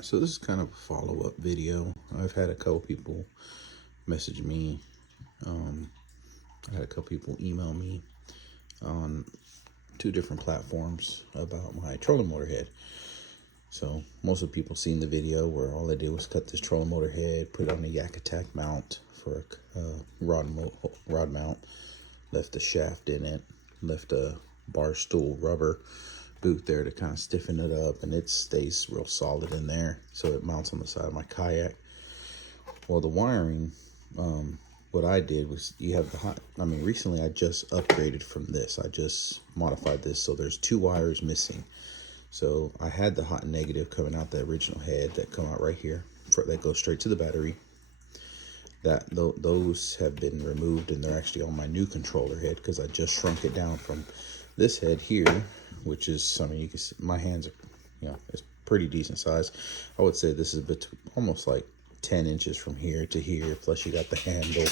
Alright, so this is kind of a follow-up video. I've had a couple people message me. I had a couple people email me on 2 different platforms about my trolling motor head. So most of the people seen the video where all I did was cut this trolling motor head, put it on a Yak Attack mount for a rod mount, left the shaft in it, left a bar stool rubber boot there to kind of stiffen it up, and it stays real solid in there, so it mounts on the side of my Kayak. Well, the wiring, what I did was, you have the recently I just upgraded from this. I just modified this, so there's 2 wires missing. So I had the hot and negative coming out the original head that come out right here, that goes straight to the battery. Those have been removed, and they're actually on my new controller head because I just shrunk it down from this head here, which is, you can see my hands are, it's pretty decent size. I would say this is almost like 10 inches from here to here, plus you got the handle.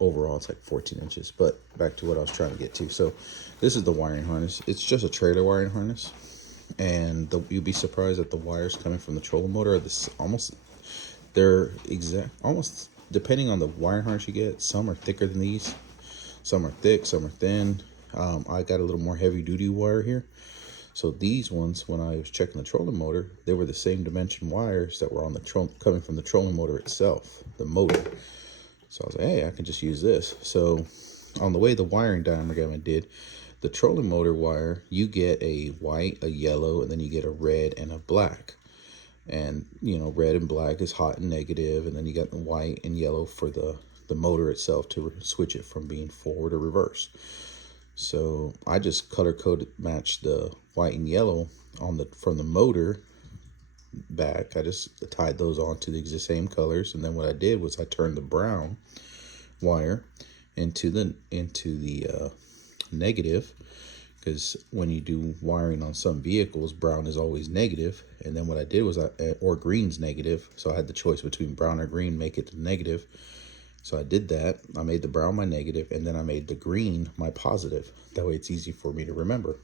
Overall it's like 14 inches. But back to what I was trying to get to. So this is the wiring harness. It's just a trailer wiring harness, and you'd be surprised that the wires coming from the trolling motor are almost depending on the wiring harness you get. Some are thicker than these, some are thick, some are thin. I got a little more heavy duty wire here. So these ones, when I was checking the trolling motor, they were the same dimension wires that were on the coming from the trolling motor itself, the motor. So I was like, hey, I can just use this. So on the way the wiring diagram I did, the trolling motor wire, you get a white, a yellow, and then you get a red and a black. And red and black is hot and negative, and then you got the white and yellow for the motor itself to switch it from being forward or reverse. So I just color coded matched the white and yellow from the motor back. I just tied those on to the same colors, and then what I did was I turned the brown wire into the negative, because when you do wiring on some vehicles, brown is always negative. And then what I did was or green's negative, so I had the choice between brown or green, make it the negative. So I did that. I made the brown my negative, and then I made the green my positive. That way it's easy for me to remember.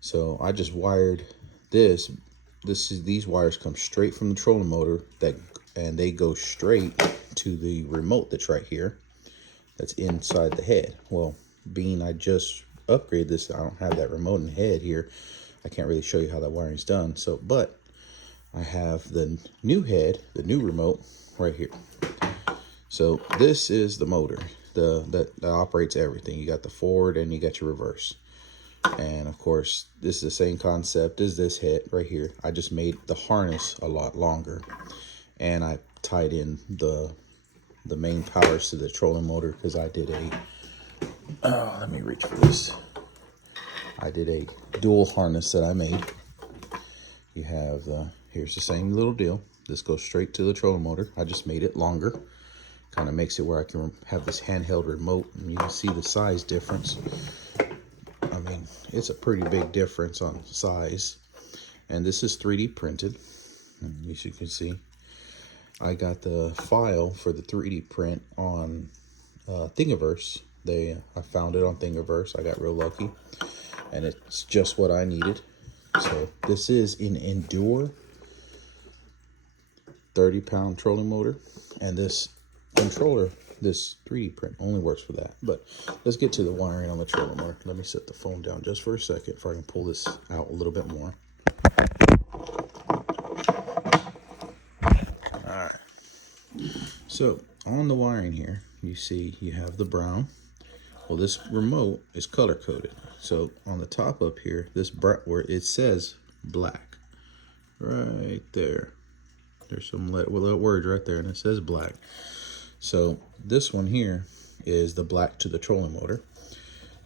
So I just wired this. These wires come straight from the trolling motor, and they go straight to the remote that's right here, that's inside the head. Well, being I just upgraded this, I don't have that remote in the head here. I can't really show you how that wiring's done. But I have the new head, the new remote right here. So this is the motor that operates everything. You got the forward and you got your reverse. And of course, this is the same concept as this head right here. I just made the harness a lot longer, and I tied in the main powers to the trolling motor, because I did let me reach for this. I did a dual harness that I made. You have here's the same little deal. This goes straight to the trolling motor. I just made it longer. Kind of makes it where I can have this handheld remote, and you can see the size difference. It's a pretty big difference on size. And this is 3D printed, and as you can see, I got the file for the 3D print on Thingiverse. I found it on Thingiverse. I got real lucky, and it's just what I needed. So this is an Endure 30-pound trolling motor, and this controller, this 3D print, only works for that. But let's get to the wiring on the trolling motor. Let me set the phone down just for a second before I can pull this out a little bit more. Alright, so on the wiring here, you see you have the brown. Well, this remote is color coded. So on the top up here, where it says black, right there, there's some little words right there, and it says black. So this one here is the black to the trolling motor.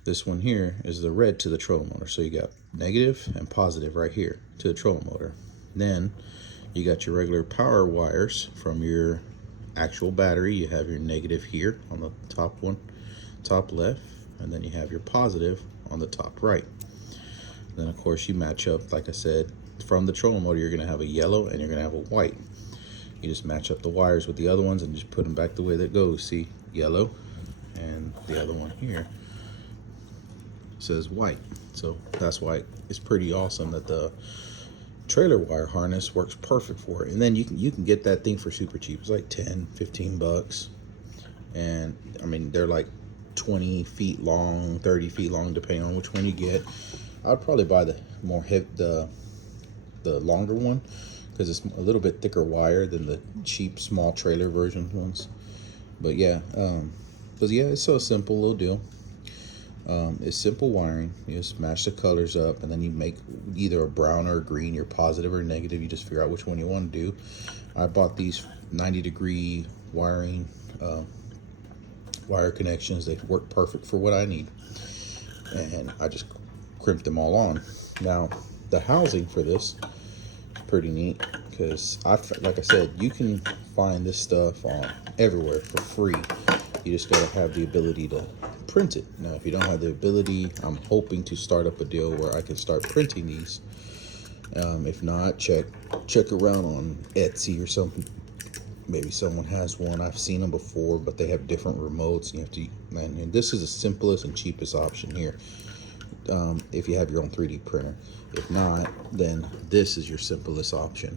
This one here is the red to the trolling motor. So you got negative and positive right here to the trolling motor. Then you got your regular power wires from your actual battery. You have your negative here on the top left, and then you have your positive on the top right. Then of course you match up, like I said, from the trolling motor, you're gonna have a yellow and you're gonna have a white. You just match up the wires with the other ones and just put them back the way that goes. See, yellow, and the other one here says white. So that's why it's pretty awesome that the trailer wire harness works perfect for it. And then you can get that thing for super cheap. It's like 10-15 bucks. And I mean, they're like 20 feet long, 30 feet long, depending on which one you get. I'd probably buy the more the longer one, because it's a little bit thicker wire than the cheap small trailer version ones. But yeah, because yeah, it's so simple little deal. It's simple wiring. You just match the colors up, and then you make either a brown or a green. You're positive or negative. You just figure out which one you want to do. I bought these 90-degree wiring wire connections. They work perfect for what I need, and I just crimped them all on. Now the housing for this is pretty neat, because like I said, you can find this stuff on everywhere for free. You just gotta have the ability to print it. Now if you don't have the ability, I'm hoping to start up a deal where I can start printing these. If not, check around on Etsy or something. Maybe someone has one. I've seen them before, but they have different remotes. You have to, and this is the simplest and cheapest option here. If you have your own 3D printer. If not, then this is your simplest option.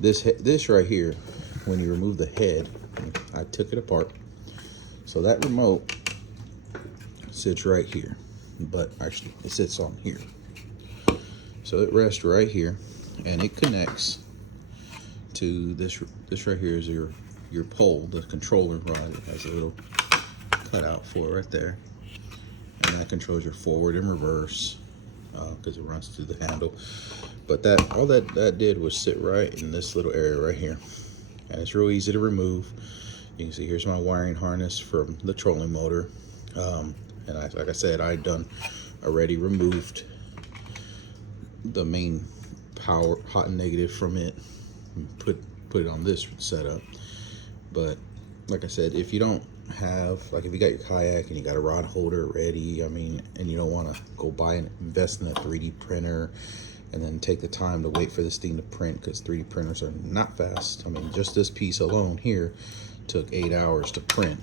This right here, when you remove the head, I took it apart. So that remote sits right here, but actually it sits on here. So it rests right here, and it connects to this right here is your pole, the controller rod. It has a little cutout for it right there, and that controls your forward and reverse, because it runs through the handle. But all that did was sit right in this little area right here, and it's real easy to remove. You can see here's my wiring harness from the trolling motor, and like I said, I already removed the main power hot and negative from it and put it on this setup. But like I said, if you don't have, like, if you got your kayak and you got a rod holder ready, I mean, and you don't want to go buy and invest in a 3D printer and then take the time to wait for this thing to print, because 3D printers are not fast. I mean, just this piece alone here took 8 hours to print,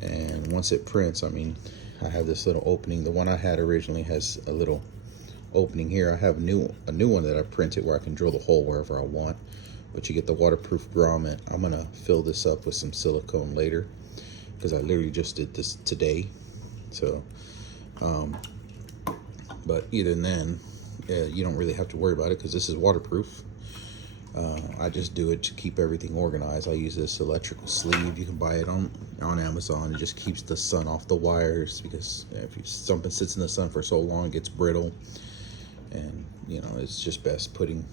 and once it prints, I mean, I have this little opening. The one I had originally has a little opening here. I have a new one that I printed where I can drill the hole wherever I want, but you get the waterproof grommet. I'm gonna fill this up with some silicone later, because I literally just did this today. So but even then, you don't really have to worry about it, because this is waterproof. I just do it to keep everything organized. I use this electrical sleeve. You can buy it on Amazon. It just keeps the sun off the wires, because if something sits in the sun for so long, it gets brittle. And you know, it's just best putting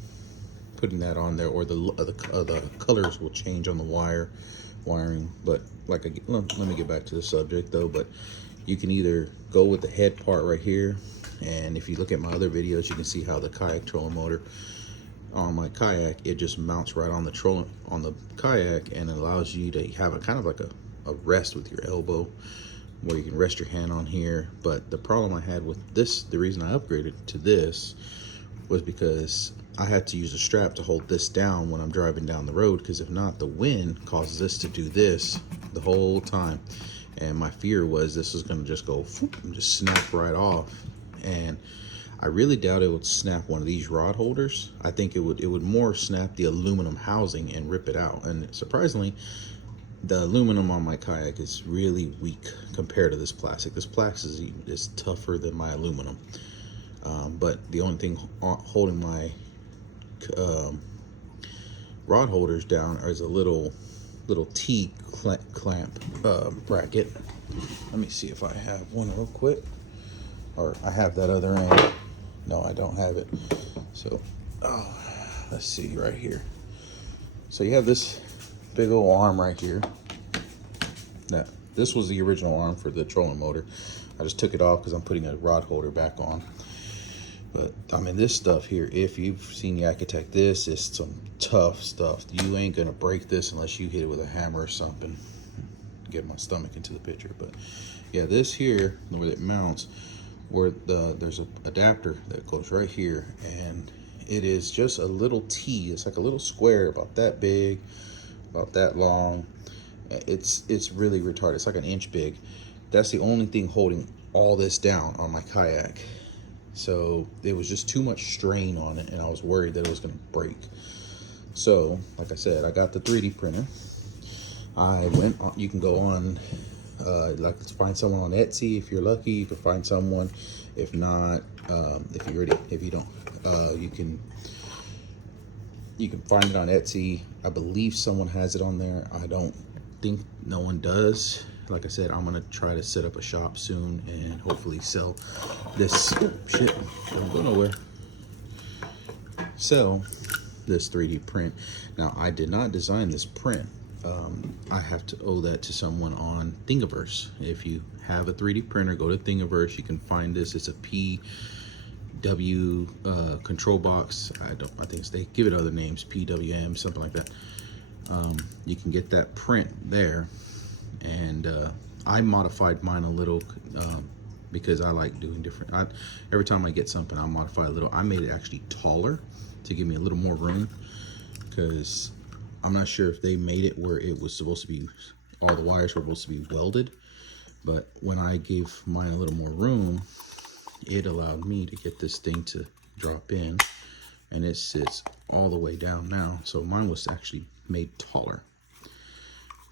that on there, or the colors will change on the wiring. But like, let me get back to the subject though. But you can either go with the head part right here, and if you look at my other videos, you can see how the kayak trolling motor on my kayak, it just mounts right on the kayak, and it allows you to have a kind of like a rest with your elbow, where you can rest your hand on here. But the problem I had with this, the reason I upgraded to this, was because I had to use a strap to hold this down when I'm driving down the road, because if not, the wind causes this to do this the whole time. And my fear was this was going to just go and just snap right off. And I really doubt it would snap one of these rod holders. I think it would more snap the aluminum housing and rip it out. And surprisingly, the aluminum on my kayak is really weak compared to this plastic. This plastic is tougher than my aluminum. But the only thing holding my rod holders down is a little T clamp bracket. Let me see if I have one real quick, or I have that other end. No, I don't have it. So let's see right here. So you have this big old arm right here. Now this was the original arm for the trolling motor. I just took it off because I'm putting a rod holder back on. But I mean, this stuff here, if you've seen Yak Attack, this is some tough stuff. You ain't gonna break this unless you hit it with a hammer or something. Get my stomach into the picture. But yeah, this here, where it mounts, where there's an adapter that goes right here, and it is just a little T. It's like a little square about that big, about that long. It's really retarded. It's like an inch big. That's the only thing holding all this down on my kayak. So it was just too much strain on it, and I was worried that it was going to break. So, like I said, I got the 3D printer. I went on, you can go on, like find someone on Etsy if you're lucky. You can find someone. If not, if you don't, you can find it on Etsy. I believe someone has it on there. I don't think no one does. Like I said, I'm gonna try to set up a shop soon and hopefully sell this shit. Don't go nowhere. Sell this 3D print. Now, I did not design this print. I have to owe that to someone on Thingiverse. If you have a 3D printer, go to Thingiverse. You can find this. It's a PW control box. I think they give it other names, PWM, something like that. You can get that print there, and I modified mine a little because I like doing different. Every time I get something, I modify a little. I made it actually taller to give me a little more room, because I'm not sure if they made it where it was supposed to be, all the wires were supposed to be welded, but when I gave mine a little more room, it allowed me to get this thing to drop in, and it sits all the way down now. So mine was actually made taller.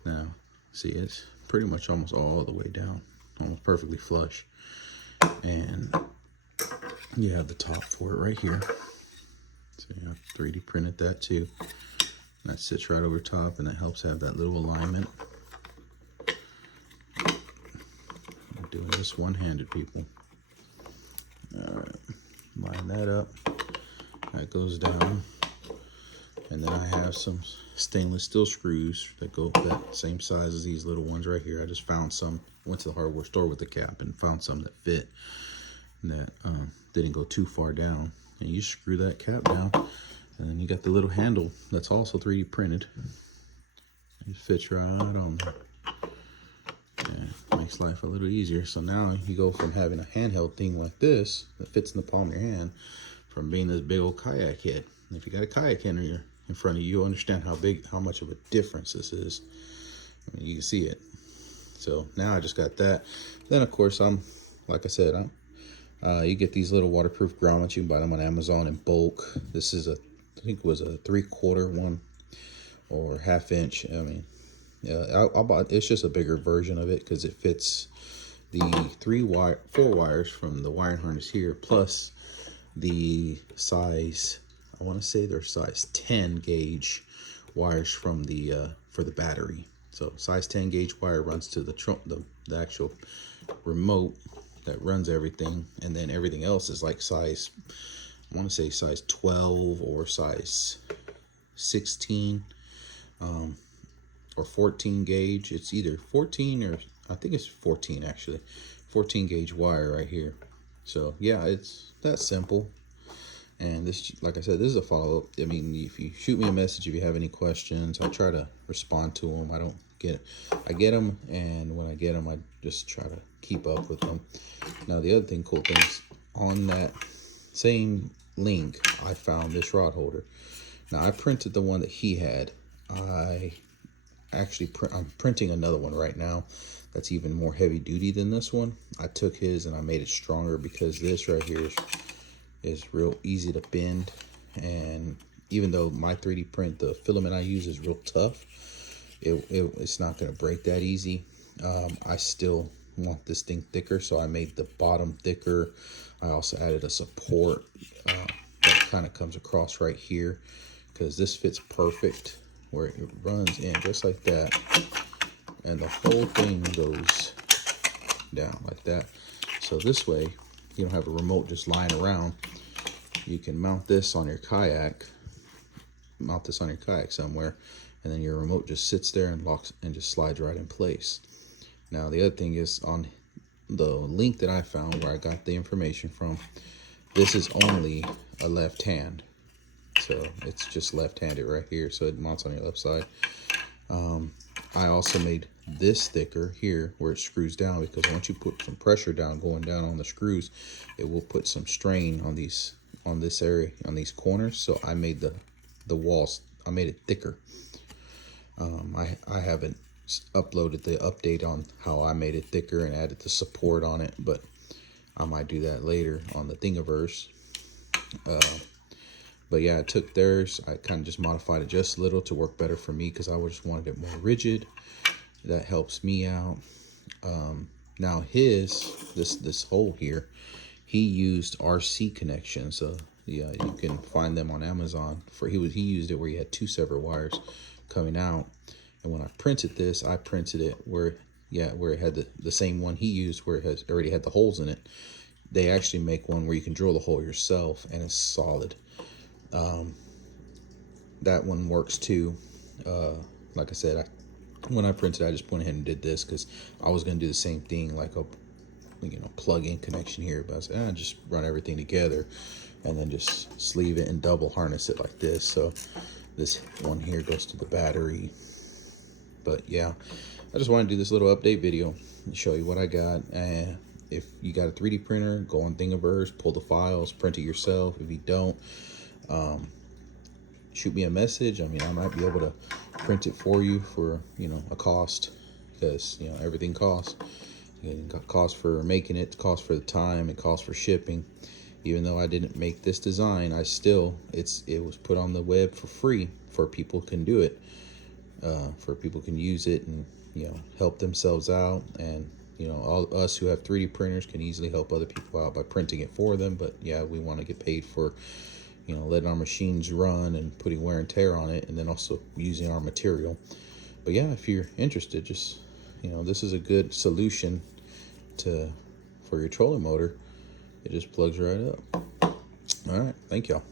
Now, see, it's pretty much almost all the way down, almost perfectly flush. And you have the top for it right here. So you have 3D printed that too. And that sits right over top, and it helps have that little alignment. I'm doing this one-handed, people. All right, line that up. That goes down. And then I have some stainless steel screws that go that same size as these little ones right here. I just found some, went to the hardware store with the cap and found some that fit, that didn't go too far down. And you screw that cap down, and then you got the little handle that's also 3D printed. It fits right on there. Yeah, makes life a little easier. So now you go from having a handheld thing like this that fits in the palm of your hand, from being this big old kayak head. And if you got a kayak head in front of you, you'll understand how much of a difference this is. I mean, you can see it. So now I just got that. Then of course, like I said, you get these little waterproof grommets. You can buy them on Amazon in bulk. This is I think it was a 3/4 one or 1/2 inch. I mean, yeah, I bought. It's just a bigger version of it because it fits the 4 wires from the wiring harness here, plus the size. I want to say they're size 10 gauge wires from the for the battery. So size 10 gauge wire runs to the actual remote that runs everything, and then everything else is like size, I want to say size 12 or size 16 or 14 gauge. It's either 14 or I think it's 14 actually. 14 gauge wire right here. So yeah, it's that simple. And this, like I said, this is a follow-up. I mean, if you shoot me a message if you have any questions, I try to respond to them. I get them, and when I get them, I just try to keep up with them. Now, the other cool thing is, on that same link, I found this rod holder. Now, I printed the one that he had. I'm printing another one right now that's even more heavy duty than this one. I took his and I made it stronger because this right here is real easy to bend, and even though my 3D print, the filament I use is real tough, it's not going to break that easy. I still want this thing thicker, so I made the bottom thicker. I also added a support that kind of comes across right here, because this fits perfect where it runs in just like that, and the whole thing goes down like that. So this way you don't have a remote just lying around. You can mount this on your kayak, somewhere, and then your remote just sits there and locks and just slides right in place. Now, the other thing is, on the link that I found where I got the information from, this is only a left hand. So it's just left-handed right here, so it mounts on your left side. I also made this thicker here where it screws down, because once you put some pressure going down on the screws, it will put some strain on this area, on these corners. So I made the walls, I made it thicker. I haven't uploaded the update on how I made it thicker and added the support on it, but I might do that later on the Thingiverse. But yeah, I took theirs. I kind of just modified it just a little to work better for me because I just wanted it more rigid. That helps me out. Now this hole here, he used RC connections. So yeah, you can find them on Amazon. He used it where he had 2 separate wires coming out. And when I printed this, I printed it where it had the same one he used where it has already had the holes in it. They actually make one where you can drill the hole yourself and it's solid. That one works too. Like I said, when I printed, I just went ahead and did this because I was going to do the same thing, like a plug-in connection here, but I said, just run everything together and then just sleeve it and double harness it like this. So this one here goes to the battery. But yeah, I just want to do this little update video and show you what I got. And if you got a 3D printer, go on Thingiverse, pull the files, print it yourself. If you don't, shoot me a message. I mean, I might be able to print it for you for, a cost, because, everything costs. It got cost for making it, cost for the time, it cost for shipping. Even though I didn't make this design, it was put on the web for free for people can do it, for people can use it and, help themselves out. And, all us who have 3D printers can easily help other people out by printing it for them. But yeah, we want to get paid for, letting our machines run and putting wear and tear on it, and then also using our material. But yeah, if you're interested, just, this is a good solution for your trolling motor. It just plugs right up. All right, thank y'all.